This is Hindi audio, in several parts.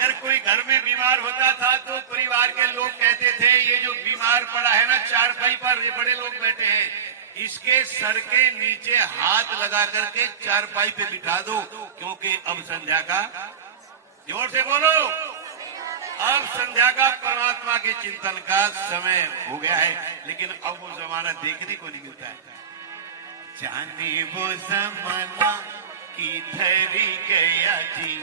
अगर कोई घर में बीमार होता था तो परिवार के लोग कहते थे ये जो बीमार पड़ा है ना चारपाई पर, ये बड़े लोग बैठे हैं, इसके सर के नीचे हाथ लगा करके चारपाई पे बिठा दो, क्योंकि अब संध्या का, जोर से बोलो, अब संध्या का परमात्मा के चिंतन का समय हो गया है। लेकिन अब वो जमाना देखने को नहीं मिलता है। जाने वो जमाना किधर गया जी,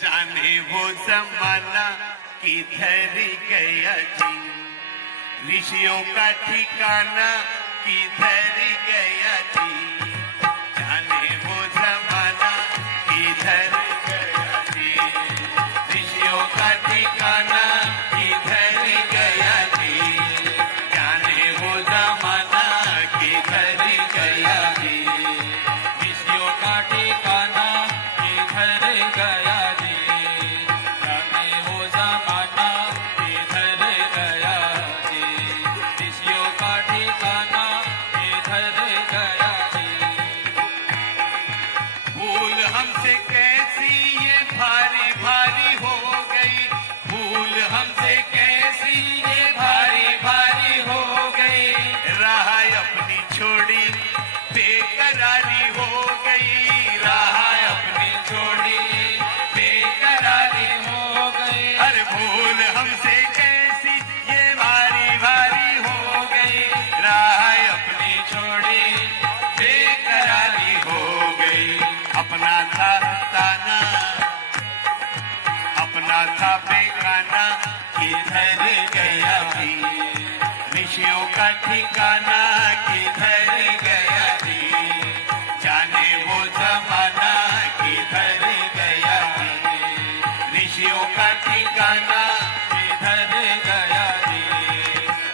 जाने वो जमाना किधर गया जी, ऋषियों का ठिकाना किधर गया जी, जाने वो जमाना किधर गया जी, ऋषियों का ठिकाना किधर गया जी, जाने वो जमाना किधर गया जी, ऋषियों का ठिकाना किधर गया जी, जाने वो जमाना किधर गया जी, ऋषियों का ठिकाना किधर गया जी। भूल हमसे कैसी ये भारी भारी हो गई, भूल हमसे कैसी ये भारी भारी हो गई, राह अपनी छोड़ी बेकरारी हो गई, राह अपनी छोड़ी बेकरारी हो गई, अरे भूल हमसे कैसी ये भारी भारी हो गई, राह अपनी छोड़ी बेकरारी हो गई, अपना था ताना, अपना था बेगाना किधर गया जी, ऋषियों का ठिकाना किधर गया जी, जाने वो जमाना किधर गया जी, ऋषियों का ठिकाना किधर गया जी।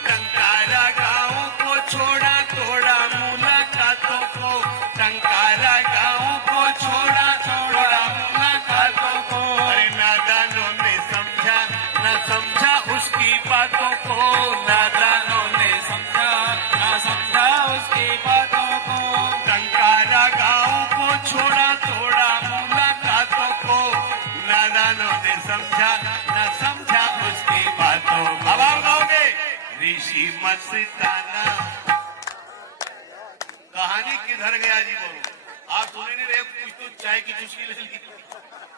टंकारा गाँव को छोड़ा तोड़ा मुलाकातों को, टंकारा गाँव को छोड़ा तोड़ा मुलाकातों को, अरे नादानों ने समझा न समझा उसकी बातों को, नादानों ने समझा न समझा उसकी बातों को, टंकारा गाँव को छोड़ा तोड़ा मुलाकातों को, नादानों ने समझा न समझा उसकी बातों को। अब आप गाओगे ऋषि मस्ताना, कहानी किधर गया जी बोलो, आप सुने नहीं रहे, कुछ तो चाय की चुस्की ले ली,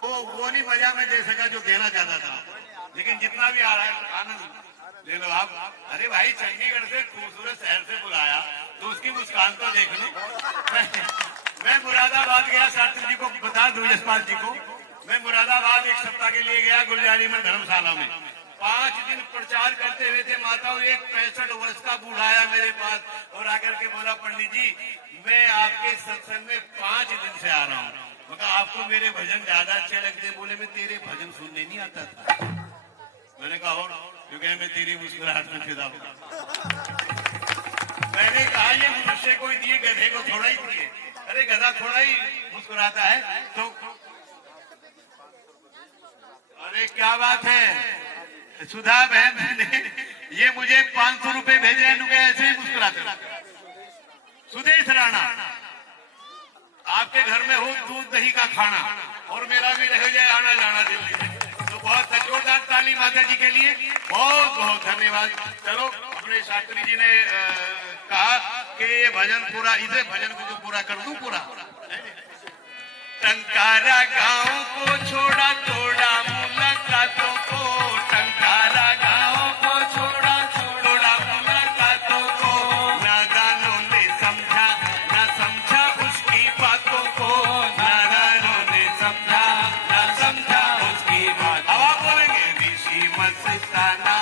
वो नहीं मजा में दे सका जो देना चाहता था, लेकिन जितना भी आ रहा है आनंद ले लो आप। अरे भाई चंडीगढ़ से खूबसूरत शहर से बुलाया तो उसकी मुस्कान तो देख लो। मैं मुरादाबाद गया, शास्त्री जी को बता दूं, यशपाल जी को, मैं मुरादाबाद एक सप्ताह के लिए गया गुलजारी में धर्मशाला में, 5 दिन प्रचार करते हुए थे माताओं। एक 65 वर्ष का बूढ़ा आया मेरे पास और आकर के बोला पंडित जी मैं आपके सत्संग में 5 दिन से आ रहा हूँ, मगर आपको मेरे भजन ज्यादा अच्छे लगते। बोले मैं तेरे भजन सुनने नहीं आता था। मैंने कहा और क्योंकि मैं तेरी मुस्कुराहट में फिदा हूँ। मैंने कहा ये मनुष्य को दिए गधे को थोड़ा ही दिए, अरे गधा थोड़ा ही मुस्कुराता है तो, अरे क्या बात है सुधा बहन ने ये मुझे 500 रुपए भेजे हैं, ऐसे ही मुस्कुराते। सुदेश राणा आपके घर में हो दूध दही का खाना और मेरा भी रह जाए आना जाना दिल्ली में, तो बहुत जोरदार ताली माता जी के लिए, बहुत बहुत धन्यवाद। चलो अपने शास्त्री जी ने कहा कि ये भजन पूरा, इसे भजन को जो पूरा कर दूं पूरा। टंकारा गाँव को छोड़ा तोड़ा मुलाकातों को, टंकारा गाँव को छोड़ा तोड़ा मुलाकातों को, नादानों ने समझा न समझा उसकी बातों को, नादानों ने समझा न समझा उसकी बात। अब आप बोलेंगे ऋषि मस्ताना।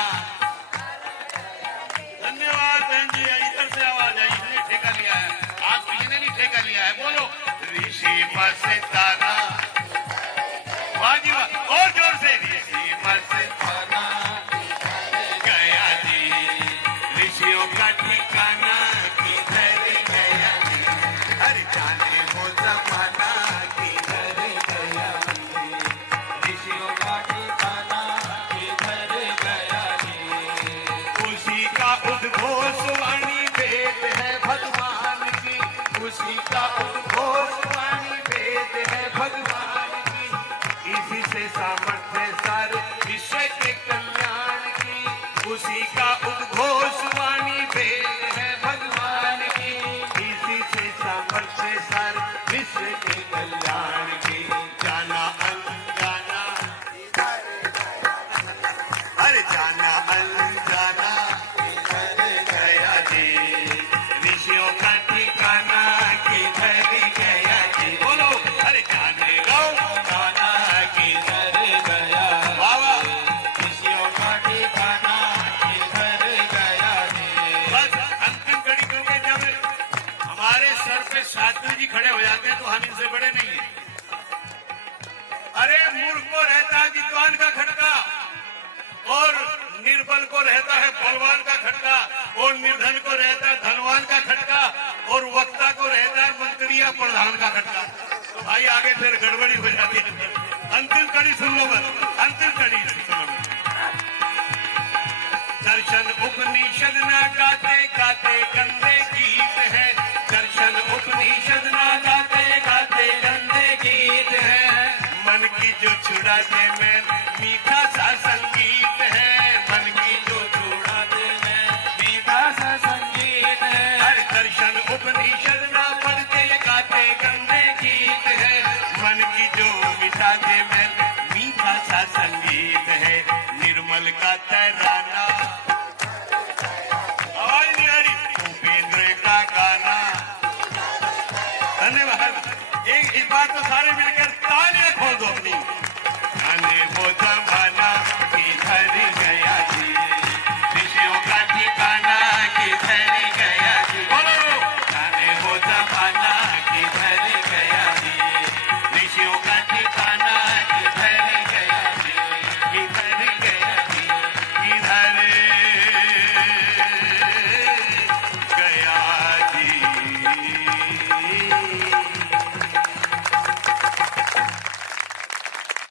धन्यवाद बहन जी, इधर से आवाज आई, इसने ठेका लिया है, आप किसी ने भी ठेका लिया है, बोलो ऋषि मस्ताना। विद्वान का खटका, और निर्बल को रहता है बलवान का खटका, और निर्धन को रहता है धनवान का खटका, और वक्ता को रहता है मंत्री या प्रधान का खटका। तो भाई आगे फिर गड़बड़ी हो जाती है। अंतिम कड़ी सुन लो बस, अंतिम कड़ी सुन लो। दर्शन उपनिषद ना गाते गाते गंदे गीत है, दर्शन उपनिषद ना गाते गाते गंदे गीत है। मन की जो छुड़ा दे मैं मीठा सा संगीत है, मन की जो छुड़ा दे मैं मीठा सा संगीत है। हर दर्शन उपनिषद ना पढ़ते गाते गंदे गीत है, मन की जो मिटा दे मैं मीठा सा संगीत है। निर्मल का तराना